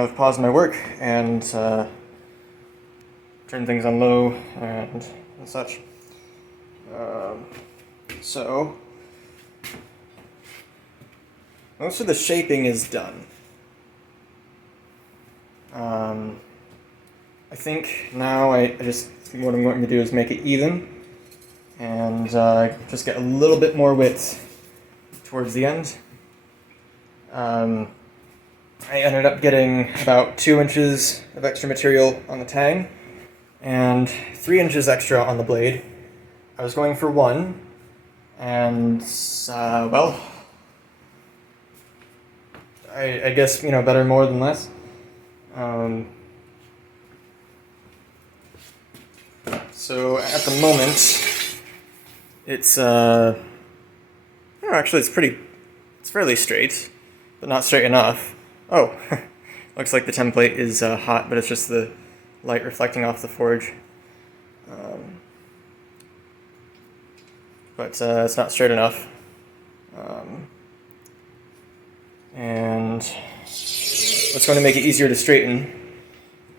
have paused my work and turned things on low and such. So most of the shaping is done. I think now what I'm going to do is make it even and just get a little bit more width towards the end. I ended up getting about 2 inches of extra material on the tang and 3 inches extra on the blade. I was going for 1, and well, I guess, better more than less. So at the moment, it's actually it's fairly straight, but not straight enough. Oh, looks like the template is hot, but it's just the light reflecting off the forge. But it's not straight enough. And what's going to make it easier to straighten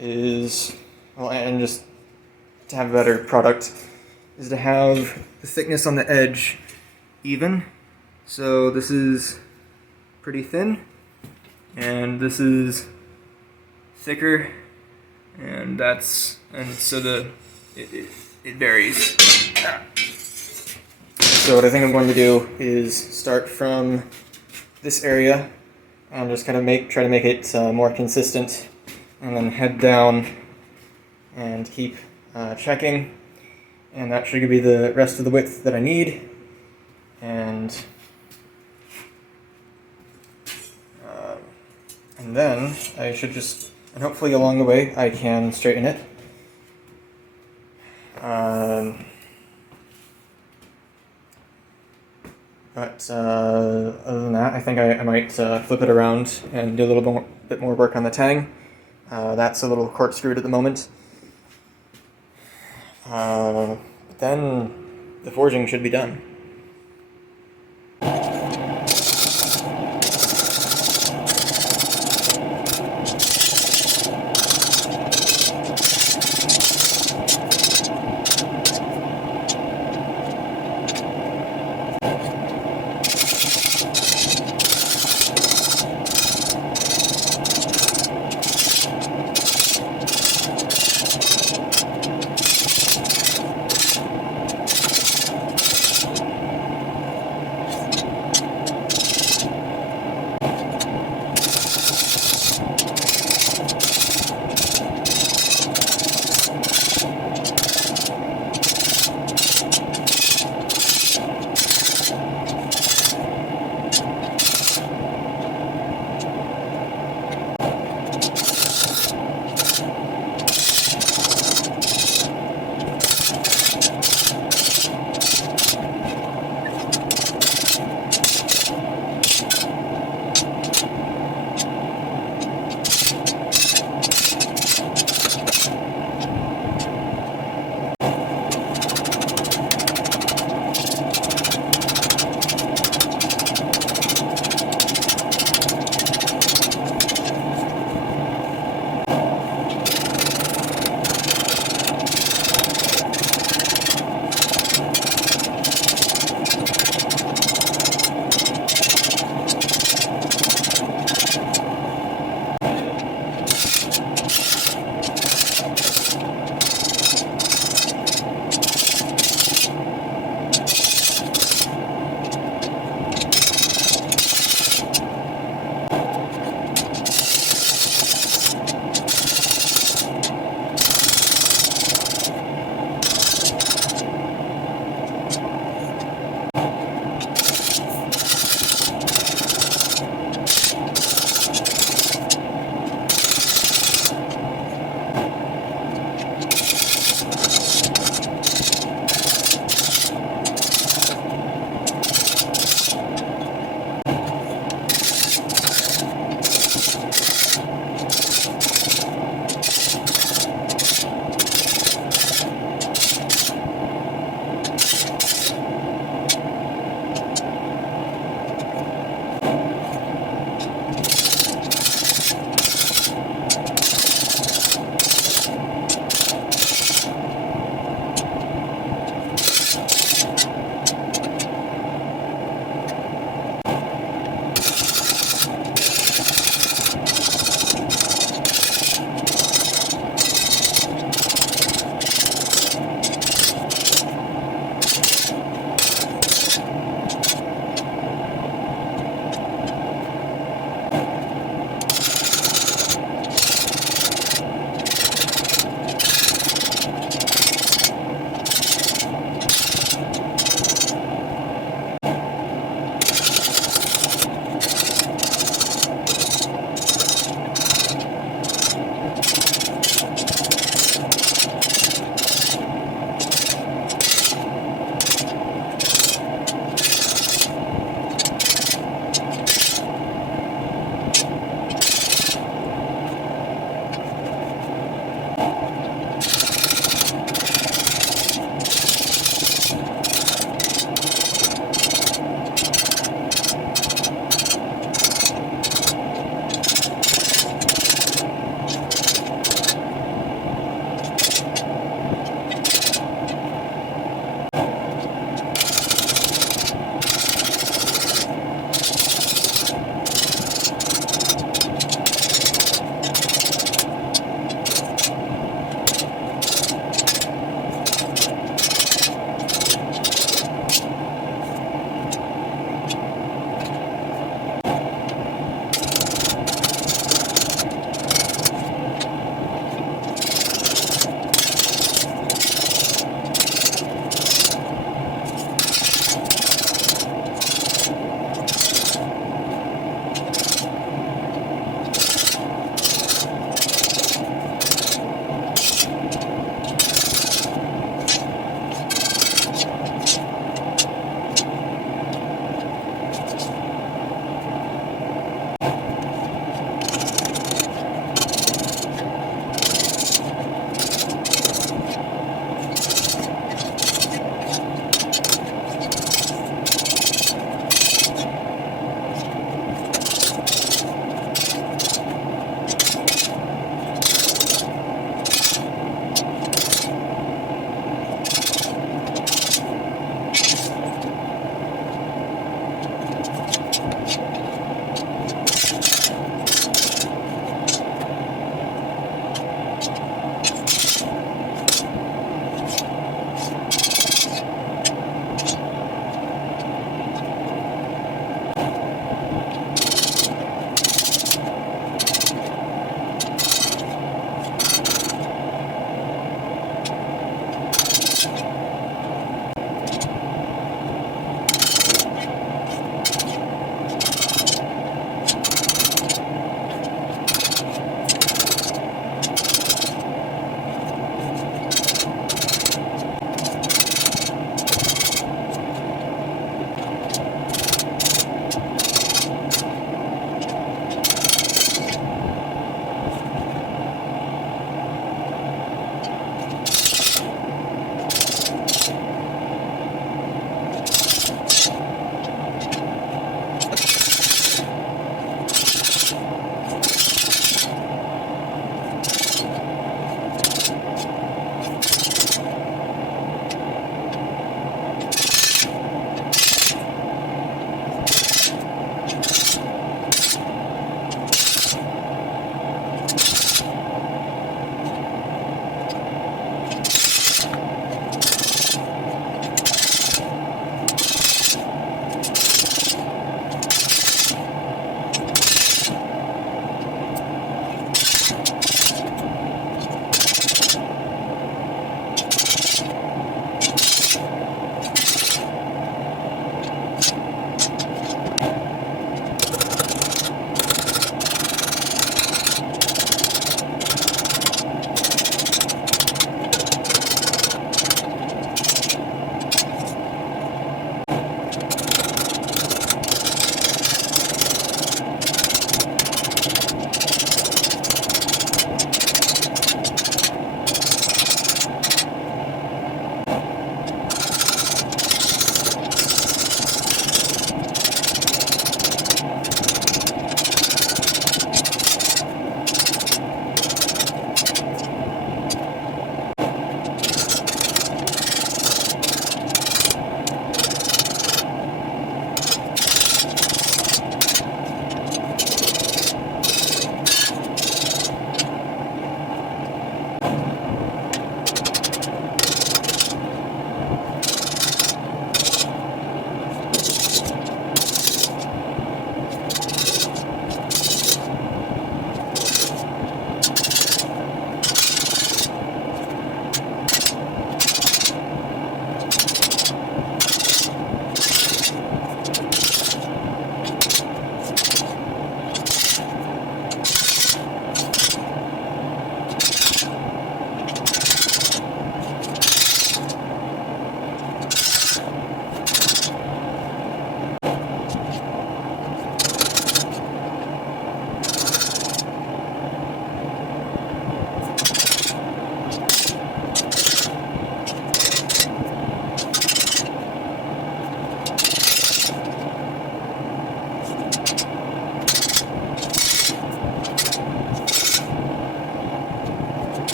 is, and just to have a better product, is to have the thickness on the edge even. So this is pretty thin, and this is thicker, and so it varies. So what I think I'm going to do is start from this area and just kind of try to make it more consistent, and then head down and keep checking, and that should give me the rest of the width that I need. And then I should and hopefully along the way I can straighten it. But other than that, I think I might flip it around and do a little bit more work on the tang. That's a little corkscrewed at the moment. Then the forging should be done.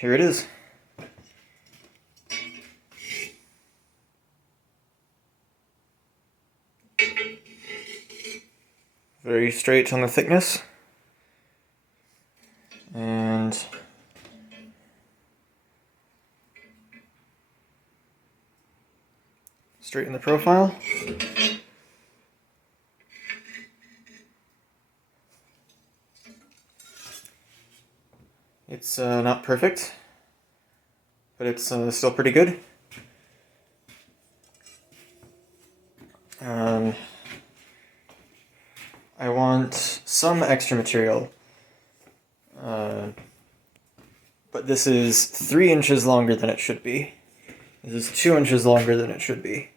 here it is. Very straight on the thickness. And straighten the profile. It's not perfect, but it's still pretty good. I want some extra material, but this is 3 inches longer than it should be. This is 2 inches longer than it should be.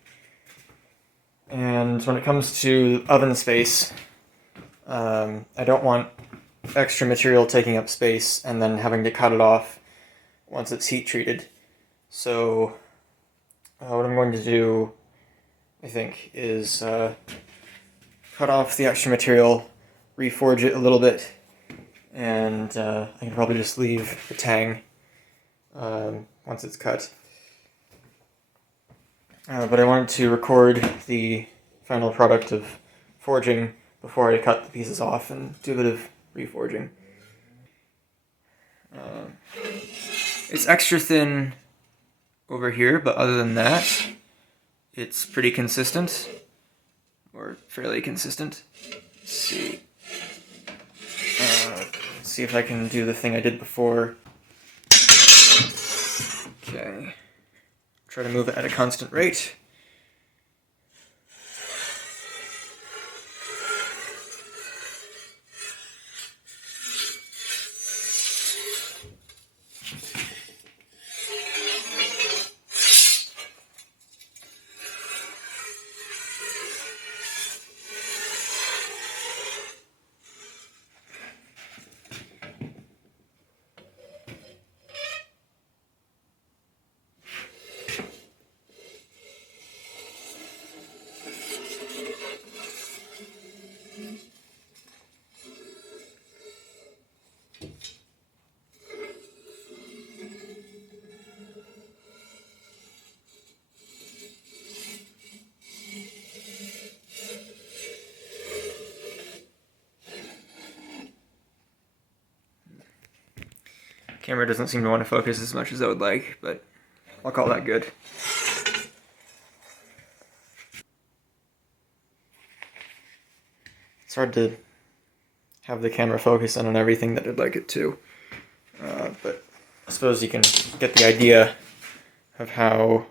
And when it comes to oven space, I don't want extra material taking up space and then having to cut it off once it's heat treated. So what I'm going to do, I think, is cut off the extra material, reforge it a little bit, and I can probably just leave the tang once it's cut. But I wanted to record the final product of forging before I cut the pieces off and do a bit of reforging. It's extra thin over here, but other than that, it's pretty consistent, or fairly consistent. Let's see. See if I can do the thing I did before. Okay. Try to move it at a constant rate. Camera doesn't seem to want to focus as much as I would like, but I'll call that good. It's hard to have the camera focus in on everything that I'd like it to, but I suppose you can get the idea of how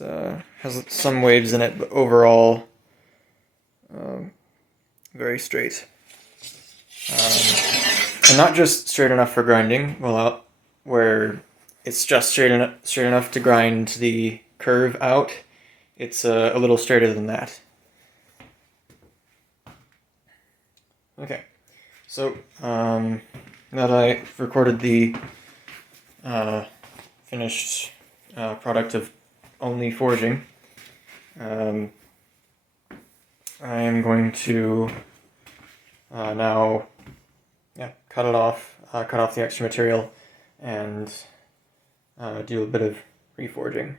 it has some waves in it, but overall very straight. And not just straight enough for grinding, where it's just straight enough to grind the curve out. It's a little straighter than that. Okay, so now that I've recorded the finished product of only forging, I am going to now cut it off, cut off the extra material, and do a bit of reforging.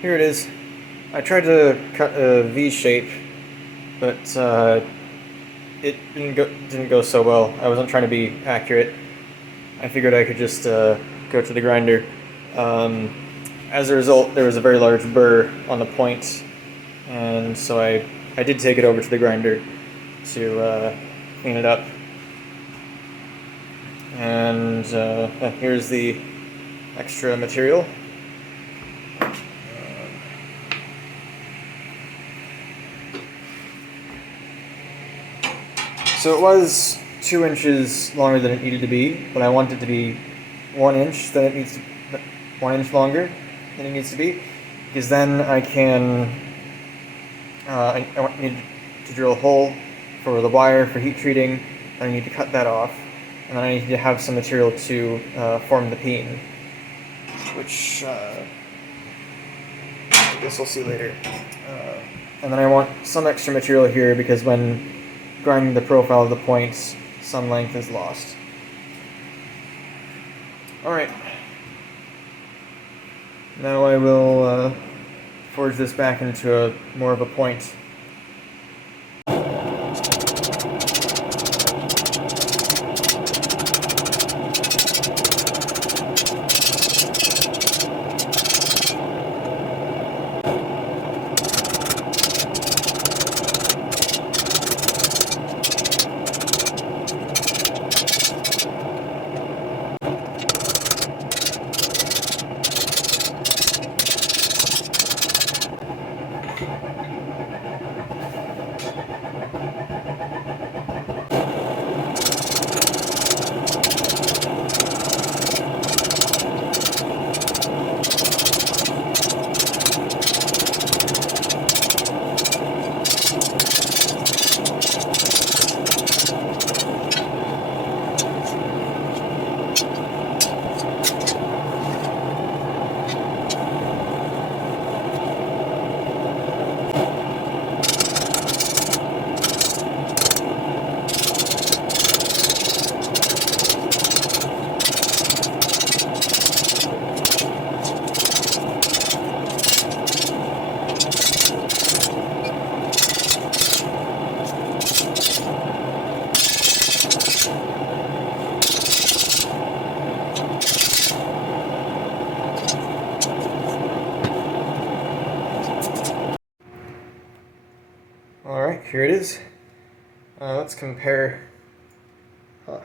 here it is. I tried to cut a V shape, but it didn't go so well. I wasn't trying to be accurate. I figured I could just go to the grinder. As a result, there was a very large burr on the point, and so I did take it over to the grinder to clean it up. And here's the extra material. So it was 2 inches longer than it needed to be, but I want it to be 1 inch 1 inch longer than it needs to be, because then I can I need to drill a hole for the wire for heat treating, and I need to cut that off, and then I need to have some material to form the peen, which I guess we'll see later. And then I want some extra material here because when grinding the profile of the points, some length is lost. Alright. Now I will forge this back into more of a point. Alright, here it is. Let's compare. Yeah.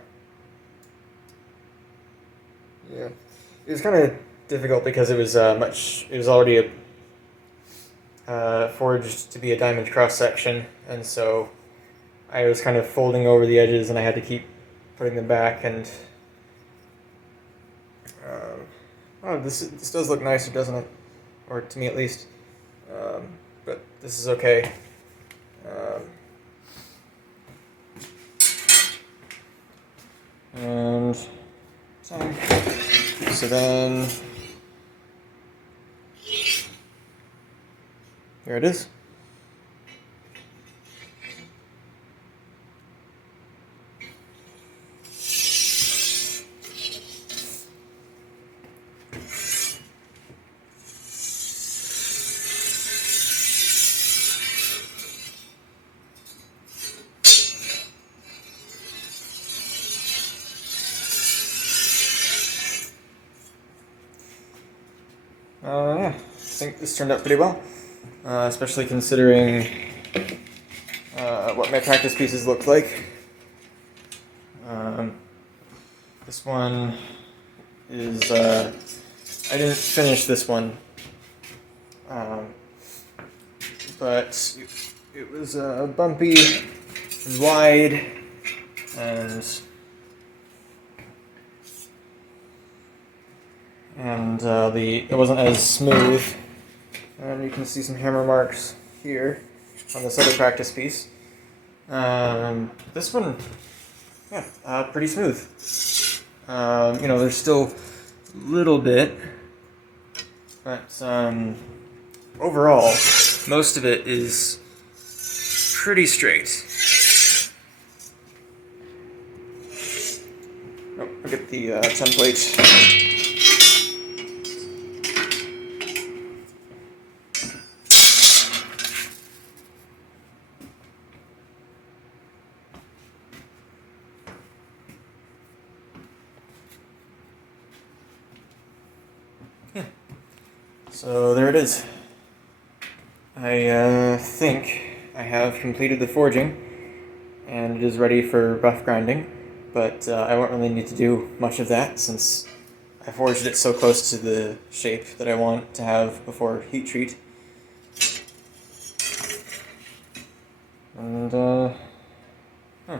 It was kind of difficult because it was already forged to be a diamond cross section, and so I was kind of folding over the edges and I had to keep putting them back, and oh, this does look nicer, doesn't it? Or to me at least. But this is okay. And so then here it is. Yeah, I think this turned out pretty well, especially considering what my practice pieces looked like. This one is, I didn't finish this one, but it was bumpy and wide, and it wasn't as smooth, and you can see some hammer marks here on this other practice piece. This one, yeah, pretty smooth. There's still a little bit, but overall, most of it is pretty straight. Oh, look at the template. So there it is. I think I have completed the forging, and it is ready for rough grinding, but I won't really need to do much of that since I forged it so close to the shape that I want to have before heat treat. And I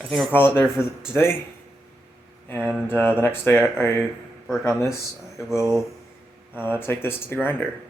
think I'll call it there for today, and the next day I work on this, I will take this to the grinder.